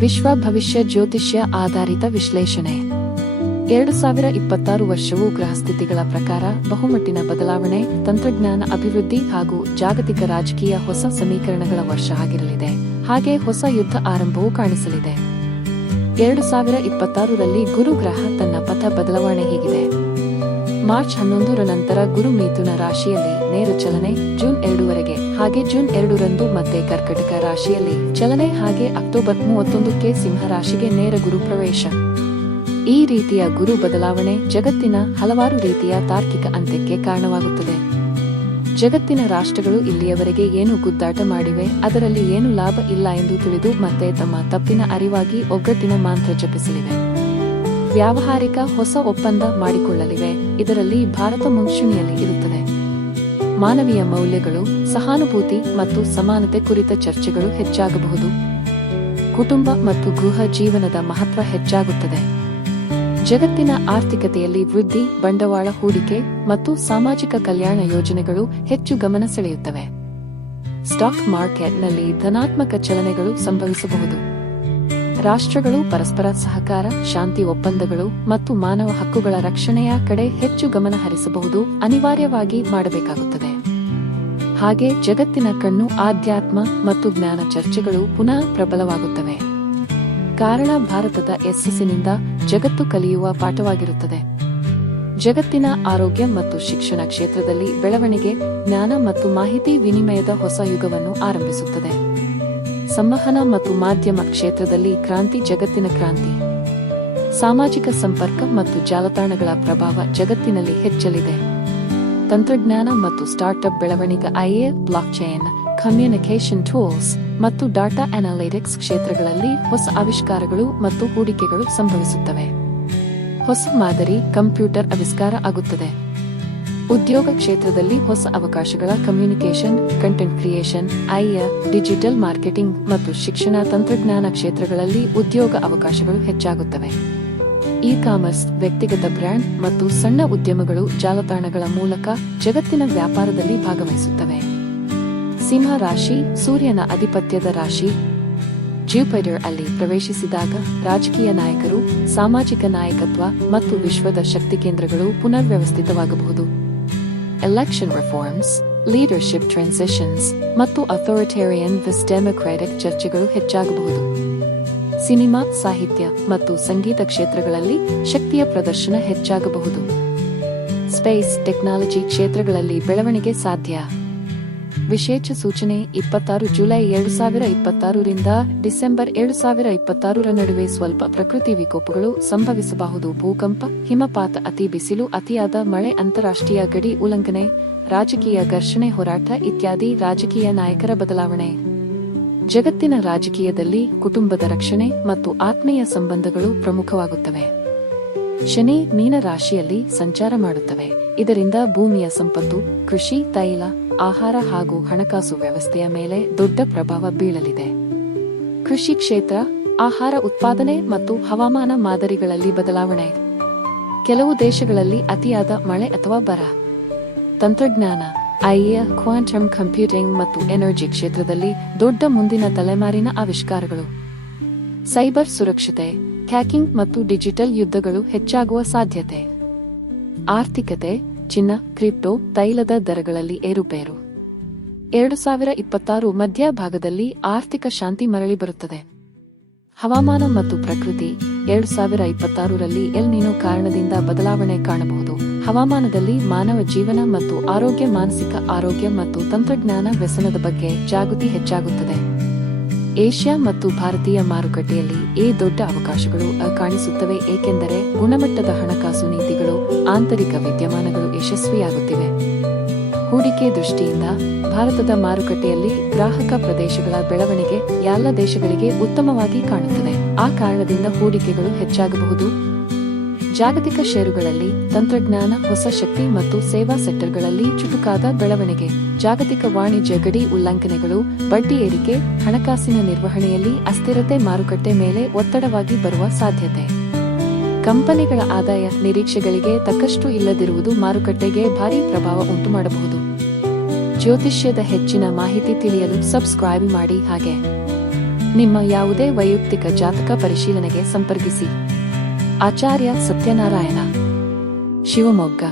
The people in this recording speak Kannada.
ವಿಶ್ವ ಭವಿಷ್ಯ ಜ್ಯೋತಿಷ್ಯ ಆಧಾರಿತ ವಿಶ್ಲೇಷಣೆ 2026 ವರ್ಷವು ಗ್ರಹಸ್ಥಿತಿಗಳ ಪ್ರಕಾರ ಬಹುಮಟ್ಟಿನ ಬದಲಾವಣೆ, ತಂತ್ರಜ್ಞಾನ ಅಭಿವೃದ್ಧಿ ಹಾಗೂ ಜಾಗತಿಕ ರಾಜಕೀಯ ಹೊಸ ಸಮೀಕರಣಗಳ ವರ್ಷ ಆಗಿರಲಿದೆ. ಹಾಗೆ ಹೊಸ ಯುದ್ಧ ಆರಂಭವೂ ಕಾಣಿಸಲಿದೆ. 2026ರಲ್ಲಿ ಗುರು ಗ್ರಹ ತನ್ನ ಪಥ ಬದಲಾವಣೆ ಹೀಗಿದೆ. ಮಾರ್ಚ್ 11ರ ನಂತರ ಗುರು ಮಿಥುನ ರಾಶಿಯಲ್ಲಿ ನೇರ ಚಲನೆ, ಜೂನ್ 2ವರೆಗೆ, ಹಾಗೆ ಜೂನ್ 2ರಂದು ಮತ್ತೆ ಕರ್ಕಟಕ ರಾಶಿಯಲ್ಲಿ ಚಲನೆ, ಹಾಗೆ ಅಕ್ಟೋಬರ್ 31ಕ್ಕೆ ಸಿಂಹ ರಾಶಿಗೆ ನೇರ ಗುರು ಪ್ರವೇಶ. ಈ ರೀತಿಯ ಗುರು ಬದಲಾವಣೆ ಜಗತ್ತಿನ ಹಲವಾರು ರೀತಿಯ ತಾರ್ಕಿಕ ಅಂತ್ಯಕ್ಕೆ ಕಾರಣವಾಗುತ್ತದೆ. ಜಗತ್ತಿನ ರಾಷ್ಟ್ರಗಳು ಇಲ್ಲಿಯವರೆಗೆ ಏನು ಗುದ್ದಾಟ ಮಾಡಿವೆ, ಅದರಲ್ಲಿ ಏನು ಲಾಭ ಇಲ್ಲ ಎಂದು ತಿಳಿದು ಮತ್ತೆ ತಮ್ಮ ತಪ್ಪಿನ ಅರಿವಾಗಿ ಒಗ್ಗಟ್ಟಿನ ಮಂತ್ರ ಜಪಿಸಲಿವೆ. ವ್ಯಾವಹಾರಿಕ ಹೊಸ ಒಪ್ಪಂದ ಮಾಡಿಕೊಳ್ಳಲಿವೆ. ಇದರಲ್ಲಿ ಭಾರತ ಮುಂಚೂಣಿಯಲ್ಲಿ ಇರುತ್ತದೆ. ಮಾನವೀಯ ಮೌಲ್ಯಗಳು, ಸಹಾನುಭೂತಿ ಮತ್ತು ಸಮಾನತೆ ಕುರಿತ ಚರ್ಚೆಗಳು ಹೆಚ್ಚಾಗಬಹುದು. ಕುಟುಂಬ ಮತ್ತು ಗೃಹ ಜೀವನದ ಮಹತ್ವ ಹೆಚ್ಚಾಗುತ್ತದೆ. ಜಗತ್ತಿನ ಆರ್ಥಿಕತೆಯಲ್ಲಿ ವೃದ್ಧಿ, ಬಂಡವಾಳ ಹೂಡಿಕೆ ಮತ್ತು ಸಾಮಾಜಿಕ ಕಲ್ಯಾಣ ಯೋಜನೆಗಳು ಹೆಚ್ಚು ಗಮನ ಸೆಳೆಯುತ್ತವೆ. ಸ್ಟಾಕ್ ಮಾರ್ಕೆಟ್ನಲ್ಲಿ ಧನಾತ್ಮಕ ಚಲನೆಗಳು ಸಂಭವಿಸಬಹುದು. ರಾಷ್ಟ್ರಗಳು ಪರಸ್ಪರ ಸಹಕಾರ, ಶಾಂತಿ ಒಪ್ಪಂದಗಳು ಮತ್ತು ಮಾನವ ಹಕ್ಕುಗಳ ರಕ್ಷಣೆಯ ಕಡೆ ಹೆಚ್ಚು ಗಮನ ಹರಿಸಬಹುದು, ಅನಿವಾರ್ಯವಾಗಿ ಮಾಡಬೇಕಾಗುತ್ತದೆ. ಹಾಗೆ ಜಗತ್ತಿನ ಕಣ್ಣು, ಆಧ್ಯಾತ್ಮ ಮತ್ತು ಜ್ಞಾನ ಚರ್ಚೆಗಳು ಪುನಃ ಪ್ರಬಲವಾಗುತ್ತವೆ. ಕಾರಣ ಭಾರತದ ಯಶಸ್ಸಿನಿಂದ ಜಗತ್ತು ಕಲಿಯುವ ಪಾಠವಾಗಿರುತ್ತದೆ. ಜಗತ್ತಿನ ಆರೋಗ್ಯ ಮತ್ತು ಶಿಕ್ಷಣ ಕ್ಷೇತ್ರದಲ್ಲಿ ಬೆಳವಣಿಗೆ, ಜ್ಞಾನ ಮತ್ತು ಮಾಹಿತಿ ವಿನಿಮಯದ ಹೊಸ ಯುಗವನ್ನು ಆರಂಭಿಸುತ್ತದೆ. ಸಂವಹನ ಮತ್ತು ಮಾಧ್ಯಮ ಕ್ಷೇತ್ರದಲ್ಲಿ ಕ್ರಾಂತಿ, ಜಗತ್ತಿನ ಕ್ರಾಂತಿ. ಸಾಮಾಜಿಕ ಸಂಪರ್ಕ ಮತ್ತು ಜಾಲತಾಣಗಳ ಪ್ರಭಾವ ಜಗತ್ತಿನಲ್ಲಿ ಹೆಚ್ಚಲಿದೆ. ತಂತ್ರಜ್ಞಾನ ಮತ್ತು ಸ್ಟಾರ್ಟ್ಅಪ್ ಬೆಳವಣಿಗೆ, IA, ಬ್ಲಾಕ್ಚೈನ್, ಕಮ್ಯುನಿಕೇಷನ್ ಟೂಲ್ಸ್ ಮತ್ತು ಡಾಟಾ ಅನಾಲಿಟಿಕ್ಸ್ ಕ್ಷೇತ್ರಗಳಲ್ಲಿ ಹೊಸ ಆವಿಷ್ಕಾರಗಳು ಮತ್ತು ಹೂಡಿಕೆಗಳು ಸಂಭವಿಸುತ್ತವೆ. ಹೊಸ ಮಾದರಿ ಕಂಪ್ಯೂಟರ್ ಆವಿಷ್ಕಾರ ಆಗುತ್ತದೆ. ಉದ್ಯೋಗ ಕ್ಷೇತ್ರದಲ್ಲಿ ಹೊಸ ಅವಕಾಶಗಳ, communication, content creation, IA, digital marketing ಮತ್ತು ಶಿಕ್ಷಣ ತಂತ್ರಜ್ಞಾನ ಕ್ಷೇತ್ರಗಳಲ್ಲಿ ಉದ್ಯೋಗ ಅವಕಾಶಗಳು ಹೆಚ್ಚಾಗುತ್ತವೆ. ಇ-ಕಾಮರ್ಸ್, ವ್ಯಕ್ತಿಗತ ಬ್ರ್ಯಾಂಡ್ ಮತ್ತು ಸಣ್ಣ ಉದ್ಯಮಗಳು ಜಾಲತಾಣಗಳ ಮೂಲಕ ಜಗತ್ತಿನ ವ್ಯಾಪಾರದಲ್ಲಿ ಭಾಗವಹಿಸುತ್ತವೆ. ಸಿಂಹ ರಾಶಿ ಸೂರ್ಯನ ಅಧಿಪತ್ಯದ ರಾಶಿ. ಜುಪಿಟರ್ ಅಲ್ಲಿ ಪ್ರವೇಶಿಸಿದಾಗ ರಾಜಕೀಯ ನಾಯಕರು, ಸಾಮಾಜಿಕ ನಾಯಕತ್ವ ಮತ್ತು ವಿಶ್ವದ ಶಕ್ತಿ ಕೇಂದ್ರಗಳು ಪುನರ್ವ್ಯವಸ್ಥಿತವಾಗಬಹುದು. ಎಲೆಕ್ಷನ್ ರಿಫಾರ್ಮ್ಸ್, ಲೀಡರ್ಶಿಪ್ ಟ್ರಾನ್ಸಿಷನ್ಸ್ ಮತ್ತು ಅಥಾರಿಟೇರಿಯನ್ ವಿಸ್ ಡೆಮೊಕ್ರಾಟಿಕ್ ಚರ್ಚೆಗಳು ಹೆಚ್ಚಾಗಬಹುದು. ಸಿನಿಮಾ, ಸಾಹಿತ್ಯ ಮತ್ತು ಸಂಗೀತ ಕ್ಷೇತ್ರಗಳಲ್ಲಿ ಶಕ್ತಿಯ ಪ್ರದರ್ಶನ ಹೆಚ್ಚಾಗಬಹುದು. ಸ್ಪೇಸ್ ಟೆಕ್ನಾಲಜಿ ಕ್ಷೇತ್ರಗಳಲ್ಲಿ ಬೆಳವಣಿಗೆ ಸಾಧ್ಯ. ವಿಶೇಷ ಸೂಚನೆ: 26 ಜುಲೈ 2026ರಿಂದ ಡಿಸೆಂಬರ್ 2026ರ ನಡುವೆ ಸ್ವಲ್ಪ ಪ್ರಕೃತಿ ವಿಕೋಪಗಳು ಸಂಭವಿಸಬಹುದು. ಭೂಕಂಪ, ಹಿಮಪಾತ, ಅತಿ ಬಿಸಿಲು, ಅತಿಯಾದ ಮಳೆ, ಅಂತಾರಾಷ್ಟ್ರೀಯ ಗಡಿ ಉಲ್ಲಂಘನೆ, ರಾಜಕೀಯ ಘರ್ಷಣೆ, ಹೋರಾಟ ಇತ್ಯಾದಿ. ರಾಜಕೀಯ ನಾಯಕರ ಬದಲಾವಣೆ. ಜಗತ್ತಿನ ರಾಜಕೀಯದಲ್ಲಿ ಕುಟುಂಬದ ರಕ್ಷಣೆ ಮತ್ತು ಆತ್ಮೀಯ ಸಂಬಂಧಗಳು ಪ್ರಮುಖವಾಗುತ್ತವೆ. ಶನಿ ಮೀನ ರಾಶಿಯಲ್ಲಿ ಸಂಚಾರ ಮಾಡುತ್ತವೆ. ಇದರಿಂದ ಭೂಮಿಯ ಸಂಪತ್ತು, ಕೃಷಿ, ತೈಲ, ಆಹಾರ ಹಾಗೂ ಹಣಕಾಸು ವ್ಯವಸ್ಥೆಯ ಮೇಲೆ ದೊಡ್ಡ ಪ್ರಭಾವ ಬೀಳಲಿದೆ. ಕೃಷಿ ಕ್ಷೇತ್ರ, ಆಹಾರ ಉತ್ಪಾದನೆ ಮತ್ತು ಹವಾಮಾನ ಮಾದರಿಗಳಲ್ಲಿ ಬದಲಾವಣೆ. ಕೆಲವು ದೇಶಗಳಲ್ಲಿ ಅತಿಯಾದ ಮಳೆ ಅಥವಾ ಬರ. ತಂತ್ರಜ್ಞಾನ, IA, ಕ್ವಾಂಟಮ್ ಕಂಪ್ಯೂಟಿಂಗ್ ಮತ್ತು ಎನರ್ಜಿ ಕ್ಷೇತ್ರದಲ್ಲಿ ದೊಡ್ಡ ಮುಂದಿನ ತಲೆಮಾರಿನ ಆವಿಷ್ಕಾರಗಳು. ಸೈಬರ್ ಸುರಕ್ಷತೆ, ಹ್ಯಾಕಿಂಗ್ ಮತ್ತು ಡಿಜಿಟಲ್ ಯುದ್ಧಗಳು ಹೆಚ್ಚಾಗುವ ಸಾಧ್ಯತೆ. ಆರ್ಥಿಕತೆ, ಚಿನ್ನ, ಕ್ರಿಪ್ಟೋ, ತೈಲದ ದರಗಳಲ್ಲಿ ಏರುಪೇರು. 2026 ಮಧ್ಯಭಾಗದಲ್ಲಿ ಆರ್ಥಿಕ ಶಾಂತಿ ಮರಳಿ ಬರುತ್ತದೆ. ಹವಾಮಾನ ಮತ್ತು ಪ್ರಕೃತಿ. 2026ರಲ್ಲಿ ಎಲ್ ನಿನೋ ಕಾರಣದಿಂದ ಬದಲಾವಣೆ ಕಾಣಬಹುದು. ಹವಾಮಾನದಲ್ಲಿ ಮಾನವ ಜೀವನ ಮತ್ತು ಆರೋಗ್ಯ, ಮಾನಸಿಕ ಆರೋಗ್ಯ ಮತ್ತು ತಂತ್ರಜ್ಞಾನ ವ್ಯಸನದ ಬಗ್ಗೆ ಜಾಗೃತಿ ಹೆಚ್ಚಾಗುತ್ತದೆ. ಏಷ್ಯಾ ಮತ್ತು ಭಾರತೀಯ ಮಾರುಕಟ್ಟೆಯಲ್ಲಿ ದೊಡ್ಡ ಅವಕಾಶಗಳು ಕಾಣಿಸುತ್ತವೆ, ಏಕೆಂದರೆ ಗುಣಮಟ್ಟದ ಹಣಕಾಸು ನೀತಿಗಳು, ಆಂತರಿಕ ವಿದ್ಯಮಾನಗಳು ಯಶಸ್ವಿಯಾಗುತ್ತಿವೆ. ಹೂಡಿಕೆ ದೃಷ್ಟಿಯಿಂದ ಭಾರತದ ಮಾರುಕಟ್ಟೆಯಲ್ಲಿ ಗ್ರಾಹಕ ಪ್ರದೇಶಗಳ ಬೆಳವಣಿಗೆ ಎಲ್ಲ ದೇಶಗಳಿಗೆ ಉತ್ತಮವಾಗಿ ಕಾಣುತ್ತದೆ. ಆ ಕಾರಣದಿಂದ ಹೂಡಿಕೆಗಳು ಹೆಚ್ಚಾಗಬಹುದು. ಜಾಗತಿಕ ಷೇರುಗಳಲ್ಲಿ ತಂತ್ರಜ್ಞಾನ, ಹೊಸ ಶಕ್ತಿ ಮತ್ತು ಸೇವಾ ಸೆಕ್ಟರ್ಗಳಲ್ಲಿ ಚುಟುಕಾದ ಬೆಳವಣಿಗೆ. ಜಾಗತಿಕ ವಾಣಿಜ್ಯ ಗಡಿ ಉಲ್ಲಂಘನೆಗಳು, ಬಡ್ಡಿ ಏರಿಕೆ, ಹಣಕಾಸಿನ ನಿರ್ವಹಣೆಯಲ್ಲಿ ಅಸ್ಥಿರತೆ ಮಾರುಕಟ್ಟೆ ಮೇಲೆ ಒತ್ತಡವಾಗಿ ಬರುವ ಸಾಧ್ಯತೆ. ಕಂಪನಿಗಳ ಆದಾಯ ನಿರೀಕ್ಷೆಗಳಿಗೆ ತಕ್ಕಷ್ಟು ಇಲ್ಲದಿರುವುದು ಮಾರುಕಟ್ಟೆಗೆ ಭಾರೀ ಪ್ರಭಾವ ಉಂಟುಮಾಡಬಹುದು. ಜ್ಯೋತಿಷ್ಯದ ಹೆಚ್ಚಿನ ಮಾಹಿತಿ ತಿಳಿಯಲು ಸಬ್ಸ್ಕ್ರೈಬ್ ಮಾಡಿ. ಹಾಗೆ ನಿಮ್ಮ ಯಾವುದೇ ವೈಯಕ್ತಿಕ ಜಾತಕ ಪರಿಶೀಲನೆಗೆ ಸಂಪರ್ಕಿಸಿ. ಆಚಾರ್ಯ ಸತ್ಯನಾರಾಯಣ, ಶಿವಮೊಗ್ಗ.